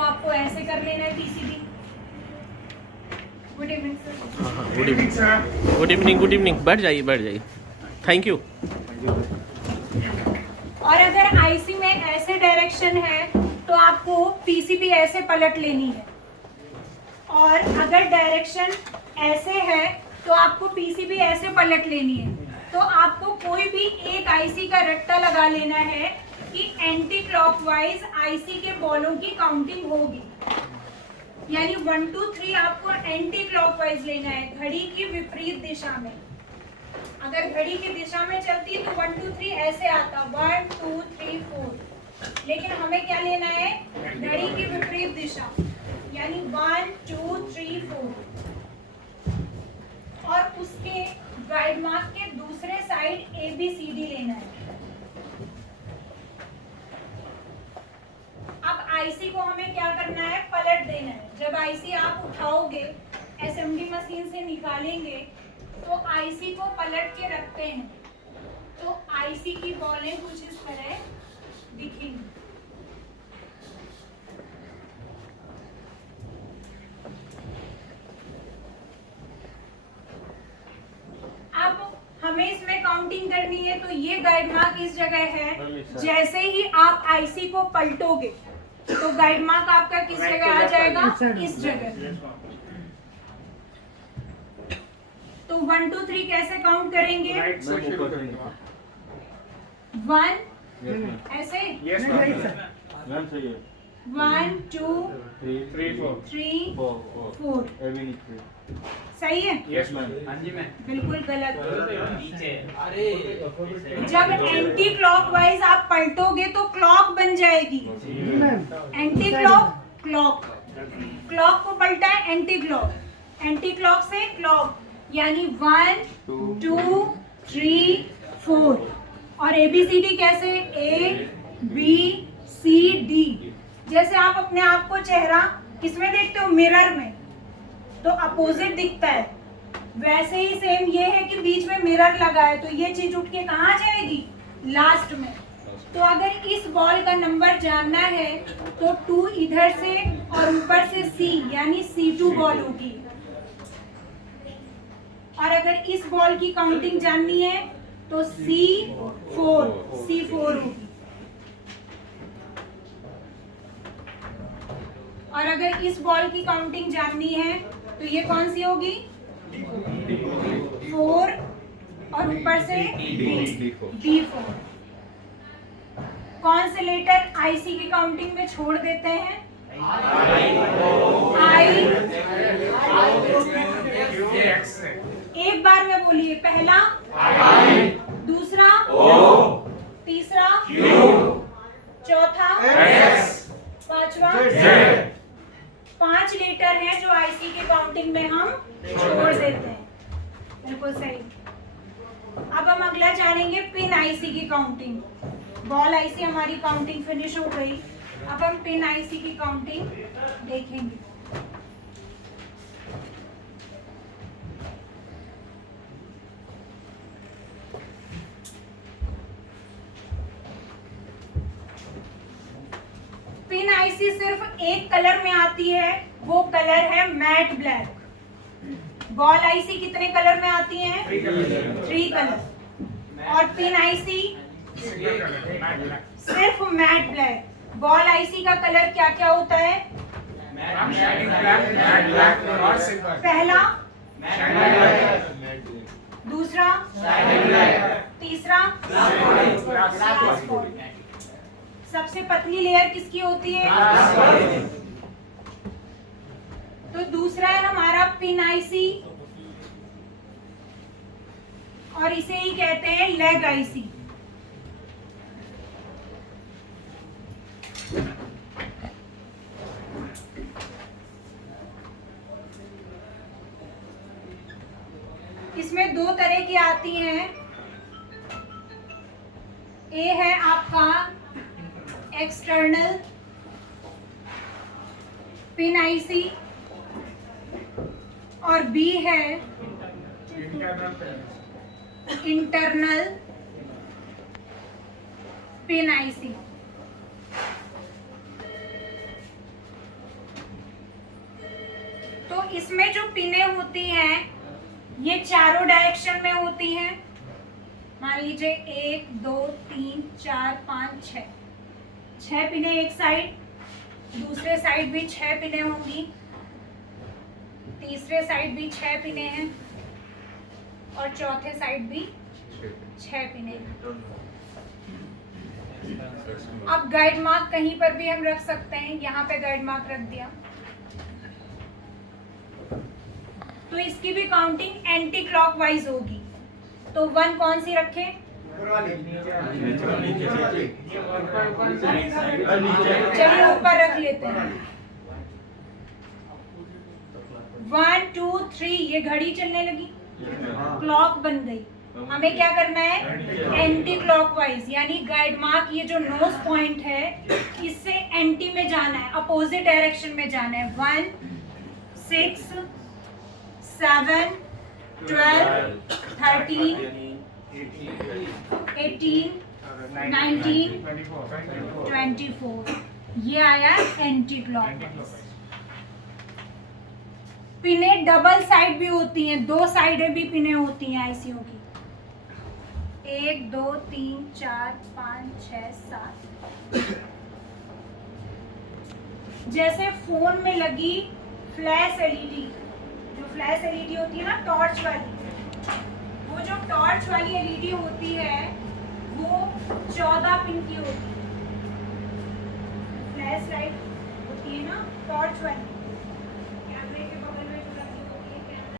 आपको ऐसे कर लेना है पीसीबी। Good evening sir. हाँ गुड इवनिंग गुड इवनिंग बैठ जाइए थैंक यू। और अगर आईसी में ऐसे डायरेक्शन है तो आपको पीसीबी ऐसे पलट लेनी है, और अगर डायरेक्शन ऐसे है तो आपको पीसीबी ऐसे पलट लेनी है। तो आपको कोई भी एक आईसी का रट्टा लगा लेना है कि एंटी क्लॉकवाइज आईसी के बॉलों की काउंटिंग होगी, यानी 1 2 3 आपको एंटी क्लॉकवाइज लेना है, घड़ी की विपरीत दिशा में। अगर घड़ी की दिशा में चलती है तो 1 2 3 ऐसे आता 1 2 3 4, लेकिन हमें क्या लेना है, घड़ी की विपरीत दिशा, यानी 1 2 3 4। और उसके गाइड मार्क के दूसरे साइड ABCD लेना है। अब आईसी को हमें क्या करना है, पलट देना है। जब आईसी आप उठाओगे, असेंबली मशीन से निकालेंगे, तो आईसी को पलट के रखते हैं, तो आईसी की बॉलें कुछ इस तरह दिखेंगी। अब हमें इसमें काउंटिंग करनी है, तो ये गाइड मार्क इस जगह है। जैसे ही आप आईसी को पलटोगे तो गाइड मार्क आपका किस जगह आ जाएगा, इस जगह। तो 1 2 3 कैसे काउंट करेंगे, 1 ऐसे, 1 2 3 4, सही है? Yes ma'am. बिल्कुल गलत। जब एंटी क्लॉकवाइज आप पलटोगे तो क्लॉक बन जाएगी। एंटी क्लॉक, क्लॉक, क्लॉक को पलटा है एंटी क्लॉक, एंटी क्लॉक से क्लॉक, यानी 1 2 3 4। और ABCD कैसे, ABCD। जैसे आप अपने आप को चेहरा किसमें देखते हो, मिरर में, तो अपोजिट दिखता है, वैसे ही सेम ये है कि बीच में मिरर लगा है, तो ये चीज उठ के कहाँ जाएगी, लास्ट में। तो अगर इस बॉल का नंबर जानना है तो 2 इधर से और ऊपर से C, यानी C2 बॉल होगी। और अगर इस बॉल की काउंटिंग जाननी है तो C4 होगी। और अगर इस बॉल की काउंटिंग जाननी है तो ये कौन सी होगी, 4 और ऊपर से D4। कौन से लेटर आईसी की काउंटिंग में छोड़ देते हैं, आई। एक बार में बोलिए, पहला I, दूसरा O, तीसरा Q, चौथा S, पांचवा Z। 5 लेटर हैं जो आईसी की काउंटिंग में हम छोड़ देते हैं। बिल्कुल सही। अब हम अगला जानेंगे पिन आईसी की काउंटिंग। बॉल आईसी हमारी काउंटिंग फिनिश हो गई, अब हम पिन आईसी की काउंटिंग देखेंगे। पिन आईसी सिर्फ एक कलर में आती है, वो कलर है मैट ब्लैक। बॉल आईसी कितने कलर में आती हैं, 3 कलर। और पिन आईसी सिर्फ मैट ब्लैक। बॉल आईसी का कलर क्या क्या होता है, पहला, दूसरा, तीसरा, सबसे पतली लेयर किसकी होती है, तो दूसरा है हमारा पिन आईसी, और इसे ही कहते हैं लेग आईसी। इसमें 2 तरह की आती हैं। ए है आपका एक्सटर्नल पिन आईसी और बी है इंटरनल पिन आईसी। इसमें जो पिने होती हैं ये चारों डायरेक्शन में होती हैं। मान लीजिए 1 2 3 4 5 6, 6 पिने एक साइड, दूसरे साइड भी 6 पिने होंगी, तीसरे साइड भी 6 पिने हैं और चौथे साइड भी 6 पिने हैं। अब गाइड मार्क कहीं पर भी हम रख सकते हैं, यहाँ पे गाइड मार्क रख दिया। तो इसकी भी काउंटिंग एंटी क्लॉकवाइज होगी। तो 1 कौन सी रखें? चलिए ऊपर रख लेते हैं। 1 2 3 ये घड़ी चलने लगी, क्लॉक बन गई। हमें क्या करना है? एंटी क्लॉकवाइज, यानी गाइड मार्क ये जो नोज पॉइंट है इससे एंटी में जाना है, अपोजिट डायरेक्शन में जाना है। 1 6 7 12 13 18 19 24 ये आया एंटी क्लॉकवाइज। पिने डबल साइड भी होती हैं, 2 साइडें भी पिने होती हैं आईसीयू की। 1 2 3 4 5 6 7। जैसे फोन में लगी फ्लैश एलईडी, जो फ्लैश एलईडी होती है ना टॉर्च वाली, वो जो टॉर्च वाली एलईडी होती है वो 14 पिन की होती है। फ्लैश लाइट होती है ना टॉर्च वाली,